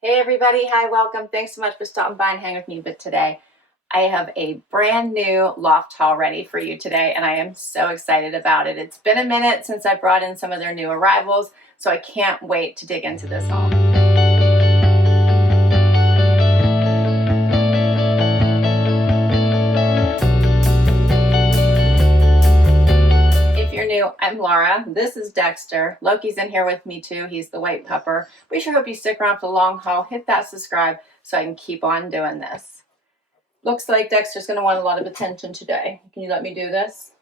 Hey everybody, hi, welcome. Thanks so much for stopping by and hanging with me. But today I have a brand new loft haul ready for you today, and I am so excited about it. It's been a minute since I brought in some of their new arrivals, so I can't wait to dig into this haul. If you're new, I'm Laura. This is Dexter. Loki's in here with me too. He's the white pupper. We sure hope you stick around for the long haul. Hit that subscribe so I can keep on doing this. Looks like Dexter's going to want a lot of attention today. Can you let me do this?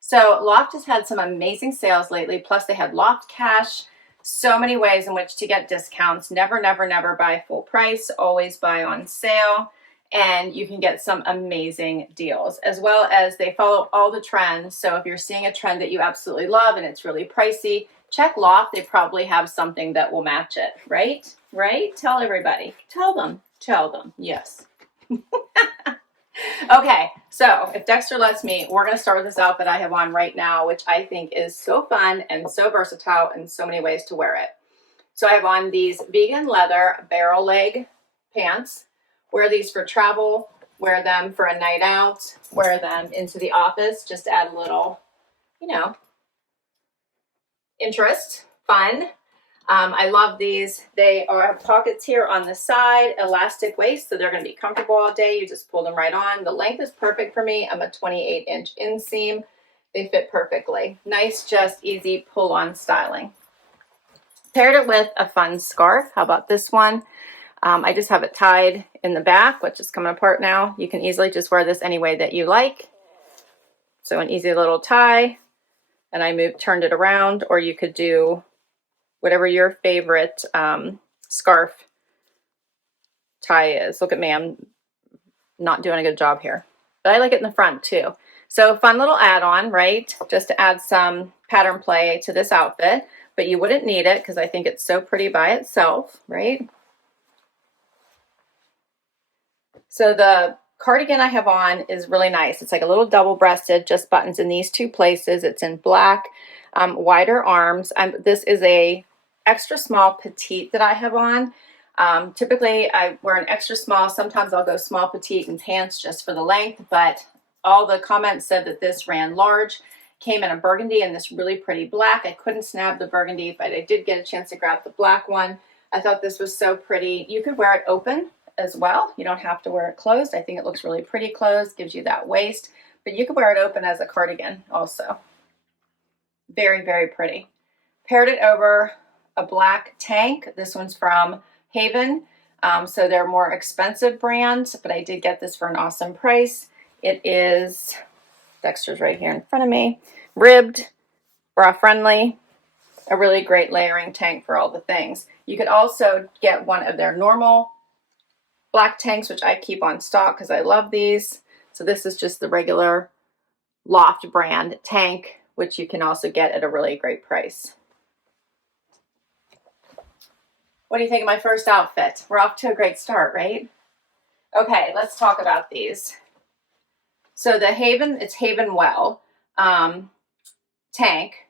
So Loft has had some amazing sales lately. Plus they had Loft Cash. So many ways in which to get discounts. Never, never, never buy full price. Always buy on sale. And you can get some amazing deals, as well as they follow all the trends. So if you're seeing a trend that you absolutely love and it's really pricey, check Loft. They probably have something that will match it, right? Right? Tell everybody. Tell them. Tell them. Yes. Okay, so if Dexter lets me, we're going to start with this outfit I have on right now, which I think is so fun and so versatile and so many ways to wear it. So I have on these vegan leather barrel leg pants. Wear these for travel, wear them for a night out, wear them into the office, just to add a little, interest, fun. I love these. They have pockets here on the side, elastic waist, so they're going to be comfortable all day. You just pull them right on. The length is perfect for me. I'm a 28-inch inseam. They fit perfectly. Nice, just easy pull-on styling. Paired it with a fun scarf. How about this one? I just have it tied in the back, which is coming apart now. You can easily just wear this any way that you like. So an easy little tie, and I turned it around, or you could do whatever your favorite scarf tie is. Look at me, I'm not doing a good job here. But I like it in the front too. So fun little add-on, right? Just to add some pattern play to this outfit. But you wouldn't need it because I think it's so pretty by itself, right? So the cardigan I have on is really nice. It's like a little double-breasted, just buttons in these two places. It's in black, wider arms. This is a extra small petite that I have on. Typically I wear an extra small. Sometimes I'll go small petite in pants just for the length, but all the comments said that this ran large. Came in a burgundy and this really pretty black. I couldn't snap the burgundy, but I did get a chance to grab the black one. I thought this was so pretty. You could wear it open as well. You don't have to wear it closed. I think it looks really pretty closed, gives you that waist, but you could wear it open as a cardigan also. Very, very pretty. Paired it over a black tank. This one's from Haven. So they're more expensive brands, but I did get this for an awesome price. It is, Dexter's right here in front of me, ribbed, bra friendly, a really great layering tank for all the things. You could also get one of their normal black tanks, which I keep on stock because I love these. So this is just the regular Loft brand tank, which you can also get at a really great price. What do you think of my first outfit? We're off to a great start, right? Okay, let's talk about these. So the Haven, it's Haven Well tank.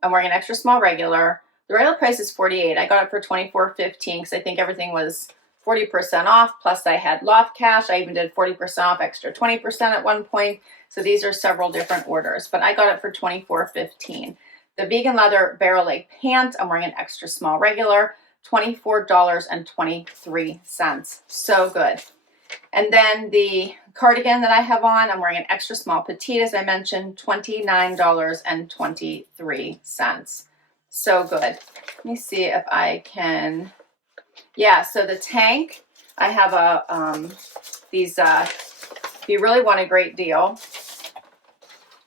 I'm wearing an extra small regular. The regular price is $48. I got it for $24.15 because I think everything was 40% off, plus I had Loft Cash. I even did 40% off, extra 20% at one point. So these are several different orders, but I got it for $24.15. The vegan leather barrel leg pant, I'm wearing an extra small regular, $24.23. So good. And then the cardigan that I have on, I'm wearing an extra small petite, as I mentioned, $29.23. So good. Let me see if I can... Yeah, so the tank, I have if you really want a great deal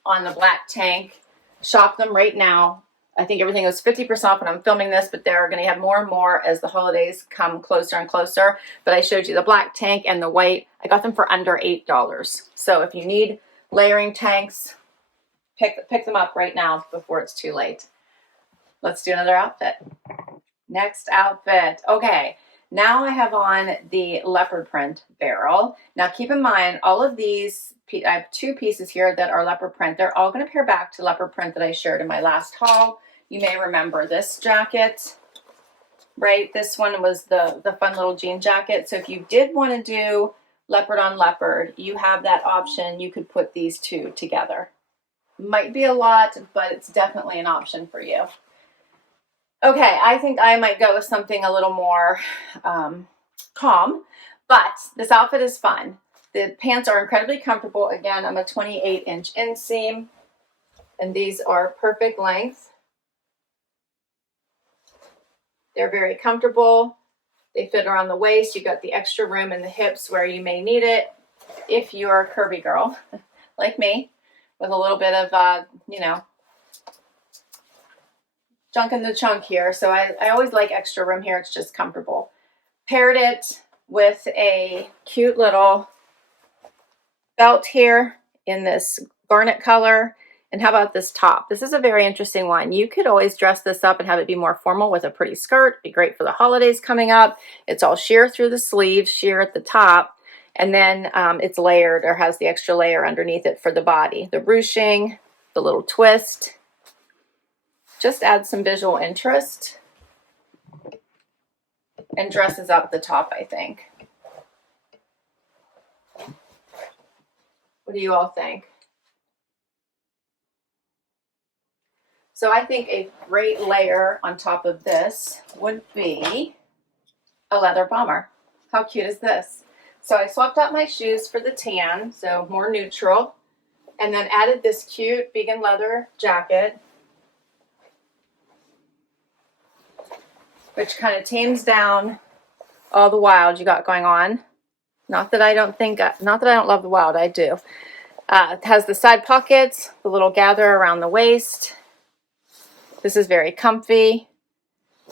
on the black tank, shop them right now. I think everything was 50% off when I'm filming this, but they're going to have more and more as the holidays come closer and closer. But I showed you the black tank and the white. I got them for under $8. So if you need layering tanks, pick them up right now before it's too late. Let's do another outfit. Next outfit. Okay, now I have on the leopard print barrel. Now keep in mind, all of these, I have two pieces here that are leopard print. They're all going to pair back to leopard print that I shared in my last haul. You may remember this jacket. right? This one was the fun little jean jacket. So if you did want to do leopard on leopard, you have that option. You could put these two together. Might be a lot, but it's definitely an option for you. Okay, I think I might go with something a little more calm, but this outfit is fun. The pants are incredibly comfortable. Again, I'm a 28-inch inseam, and these are perfect length. They're very comfortable. They fit around the waist. You got the extra room in the hips where you may need it if you're a curvy girl like me with a little bit of, you know, junk in the chunk here. So I always like extra room here. It's just comfortable. Paired it with a cute little belt here in this garnet color. And how about this top? This is a very interesting one. You could always dress this up and have it be more formal with a pretty skirt. Be great for the holidays coming up. It's all sheer through the sleeves, sheer at the top, and then it's layered or has the extra layer underneath it for the body. The ruching, the little twist, just adds some visual interest and dresses up the top, I think. What do you all think? So I think a great layer on top of this would be a leather bomber. How cute is this? So I swapped out my shoes for the tan, so more neutral, and then added this cute vegan leather jacket, which kind of tames down all the wild you got going on. Not that I don't love the wild, I do. It has the side pockets, the little gather around the waist. This is very comfy.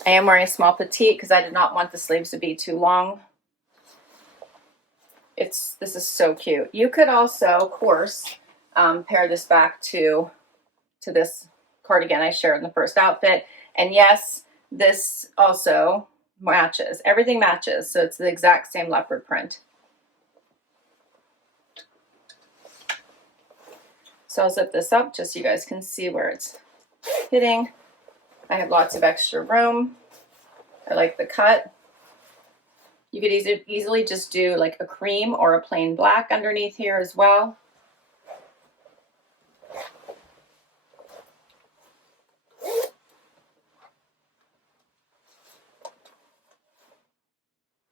I am wearing a small petite because I did not want the sleeves to be too long. This is so cute. You could also, of course, pair this back to this cardigan I shared in the first outfit. And yes, this also matches. Everything matches, so it's the exact same leopard print. So I'll zip this up just so you guys can see where it's hitting. I have lots of extra room. I like the cut. You could easily just do like a cream or a plain black underneath here as well.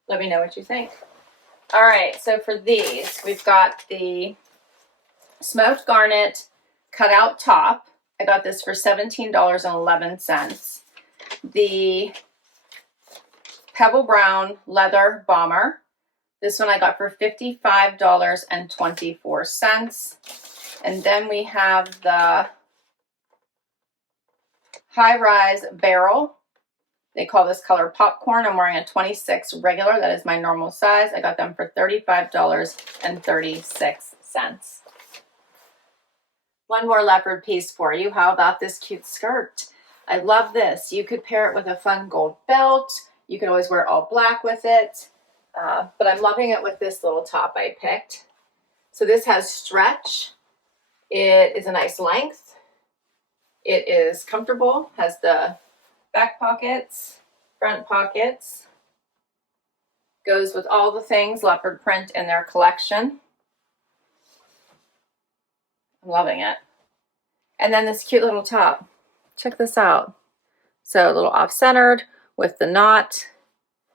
Let me know what you think. All right, so for these, we've got the smoked garnet cutout top. I got this for $17.11. The pebble brown leather bomber. This one I got for $55.24. And then we have the high-rise barrel. They call this color popcorn. I'm wearing a 26 regular. That is my normal size. I got them for $35.36. One more leopard piece for you. How about this cute skirt? I love this. You could pair it with a fun gold belt. You could always wear all black with it. But I'm loving it with this little top I picked. So this has stretch. It is a nice length. It is comfortable. Has the back pockets, front pockets. Goes with all the things leopard print in their collection. I'm loving it. And then this cute little top. Check this out. So a little off-centered with the knot.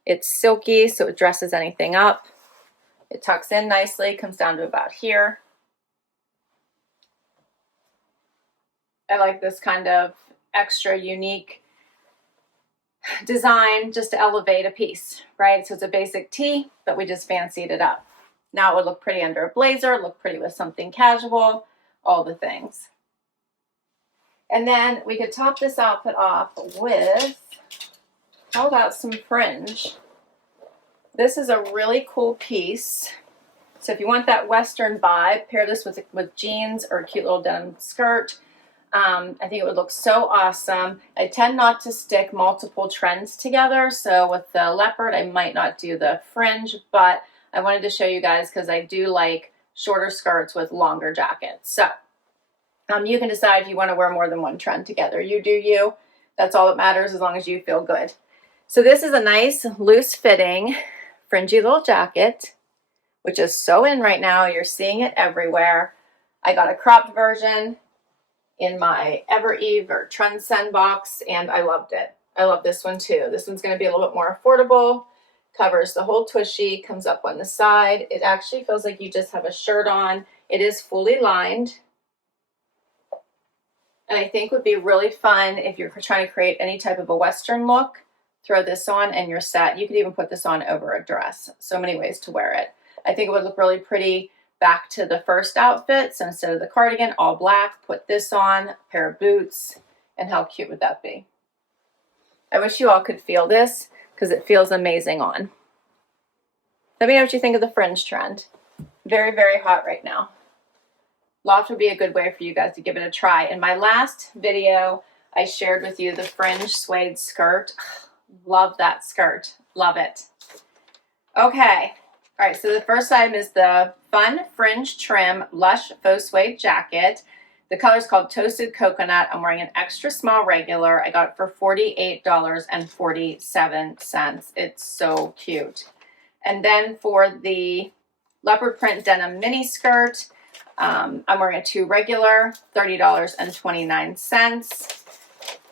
It's silky, so it dresses anything up. It tucks in nicely, comes down to about here. I like this kind of extra unique design just to elevate a piece, right? So it's a basic tee, but we just fancied it up. Now it would look pretty under a blazer, look pretty with something casual, all the things. And then we could top this outfit off with, how about some fringe? This is a really cool piece. So if you want that Western vibe, pair this with jeans or a cute little denim skirt. I think it would look so awesome. I tend not to stick multiple trends together. So with the leopard, I might not do the fringe, but I wanted to show you guys because I do like shorter skirts with longer jackets. So you can decide if you want to wear more than one trend together. You do you. That's all that matters as long as you feel good. So this is a nice loose fitting fringy little jacket, which is so in right now. You're seeing it everywhere. I got a cropped version in my Ever Eve or Transcend box, and I loved it. I love this one too. This one's going to be a little bit more affordable, covers the whole tushy, comes up on the side. It actually feels like you just have a shirt on. It is fully lined, and I think would be really fun if you're trying to create any type of a Western look. Throw this on and you're set. You could even put this on over a dress. So many ways to wear it. I think it would look really pretty back to the first outfit. So instead of the cardigan, all black, put this on, a pair of boots, and how cute would that be? I wish you all could feel this because it feels amazing on. Let me know what you think of the fringe trend. Very, very hot right now. Loft would be a good way for you guys to give it a try. In my last video, I shared with you the fringe suede skirt. Love that skirt. Love it. Okay. All right, so the first item is the Fun Fringe Trim Lush Faux Suede Jacket. The color is called Toasted Coconut. I'm wearing an extra small regular. I got it for $48.47. It's so cute. And then for the leopard print denim mini skirt, I'm wearing a 2 regular, $30.29.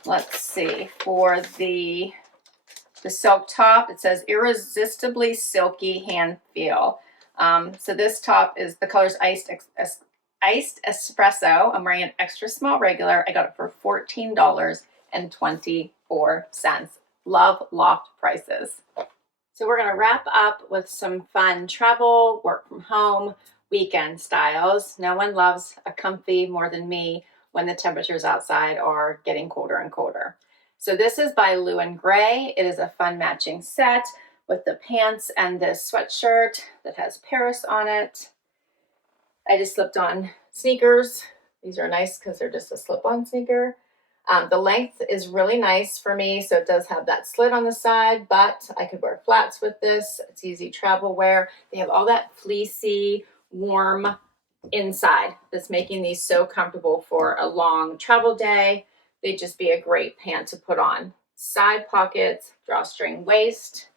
Let's see, for the silk top, it says irresistibly silky hand feel. So this top is, the color's iced espresso. I'm wearing an extra small regular. I got it for $14.24. Love Loft prices. So we're going to wrap up with some fun travel, work from home, weekend styles. No one loves a comfy more than me when the temperatures outside are getting colder and colder. So this is by Lou & Grey. It is a fun matching set with the pants and this sweatshirt that has Paris on it. I just slipped on sneakers. These are nice because they're just a slip-on sneaker. The length is really nice for me, so it does have that slit on the side, but I could wear flats with this. It's easy travel wear. They have all that fleecy, warm inside that's making these so comfortable for a long travel day. They'd just be a great pant to put on. Side pockets, drawstring waist.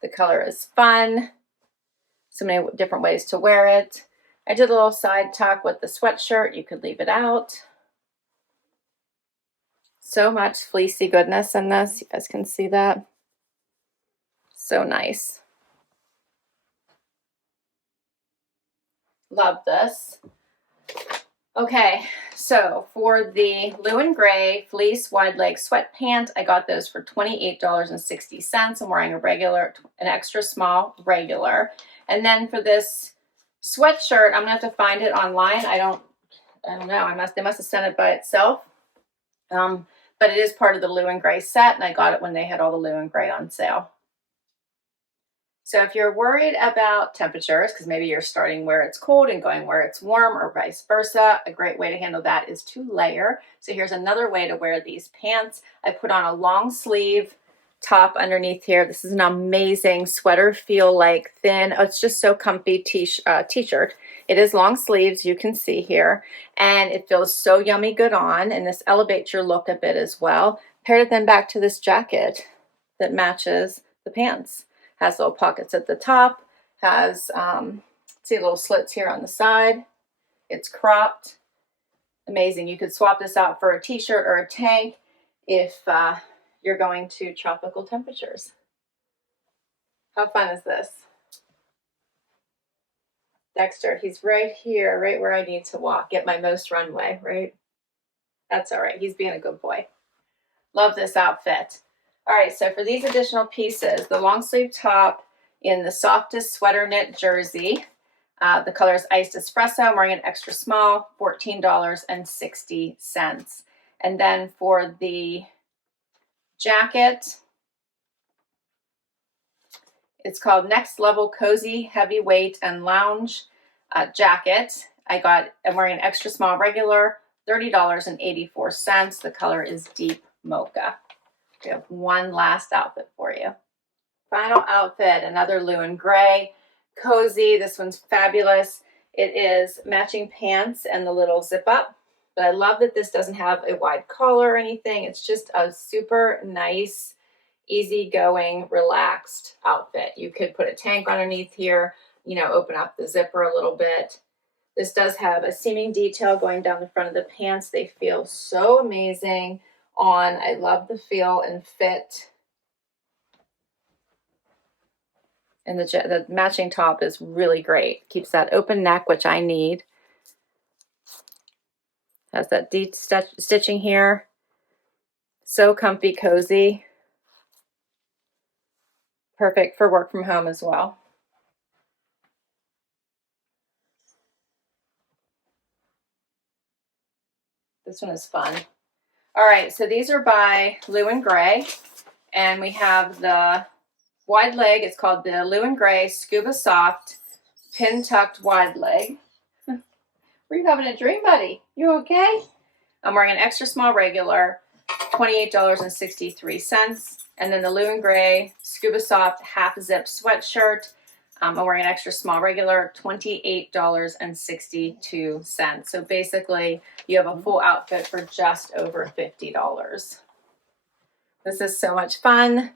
The color is fun. So many different ways to wear it. I did a little side tuck with the sweatshirt. You could leave it out. So much fleecy goodness in this. You guys can see that. So nice. Love this. Okay, so for the Lou & Grey fleece wide leg sweat pant, I got those for $28.60. I'm wearing an extra small regular. And then for this sweatshirt, I'm gonna have to find it online. I don't know. They must have sent it by itself. But it is part of the Lou & Grey set, and I got it when they had all the Lou & Grey on sale. So if you're worried about temperatures, because maybe you're starting where it's cold and going where it's warm or vice versa, a great way to handle that is to layer. So here's another way to wear these pants. I put on a long sleeve top underneath here. This is an amazing sweater feel, like thin. Oh, it's just so comfy t-shirt. It is long sleeves, you can see here, and it feels so yummy good on, and this elevates your look a bit as well. Paired it then back to this jacket that matches the pants. Has little pockets at the top, has, see little slits here on the side. It's cropped. Amazing. You could swap this out for a t-shirt or a tank if you're going to tropical temperatures. How fun is this? Dexter, he's right here, right where I need to walk, get my most runway, right? That's all right. He's being a good boy. Love this outfit. All right, so for these additional pieces, the long sleeve top in the softest sweater knit jersey. The color is iced espresso. I'm wearing an extra small, $14.60. And then for the jacket, it's called Next Level Cozy Heavyweight and Lounge Jacket. I'm wearing an extra small regular, $30.84. The color is deep mocha. We have one last outfit for you. Final outfit, another Lou & Grey. Cozy, this one's fabulous. It is matching pants and the little zip up. But I love that this doesn't have a wide collar or anything. It's just a super nice, easygoing, relaxed outfit. You could put a tank underneath here, you know, open up the zipper a little bit. This does have a seaming detail going down the front of the pants. They feel so amazing on. I love the feel and fit. And the matching top is really great. Keeps that open neck, which I need. Has that deep stitching here. So comfy, cozy. Perfect for work from home as well. This one is fun. All right, so these are by Blue & Gray, and we have the wide leg. It's called the Blue & Gray Scuba Soft Pin Tucked Wide Leg. Were you having a dream, buddy? You okay? I'm wearing an extra small regular, $28.63. And then the Blue & Gray Scuba Soft Half Zip Sweatshirt. I'm wearing an extra small regular, $28.62. So basically, you have a full outfit for just over $50. This is so much fun.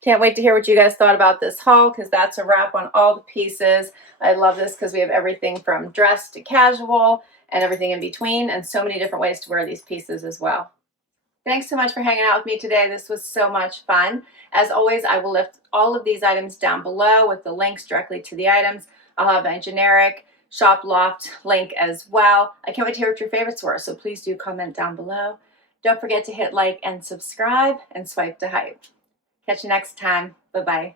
Can't wait to hear what you guys thought about this haul, because that's a wrap on all the pieces. I love this because we have everything from dress to casual and everything in between, and so many different ways to wear these pieces as well. Thanks so much for hanging out with me today. This was so much fun. As always, I will lift all of these items down below with the links directly to the items. I'll have my generic Shop Loft link as well. I can't wait to hear what your favorites were, so please do comment down below. Don't forget to hit like and subscribe and swipe to hype. Catch you next time. Bye-bye.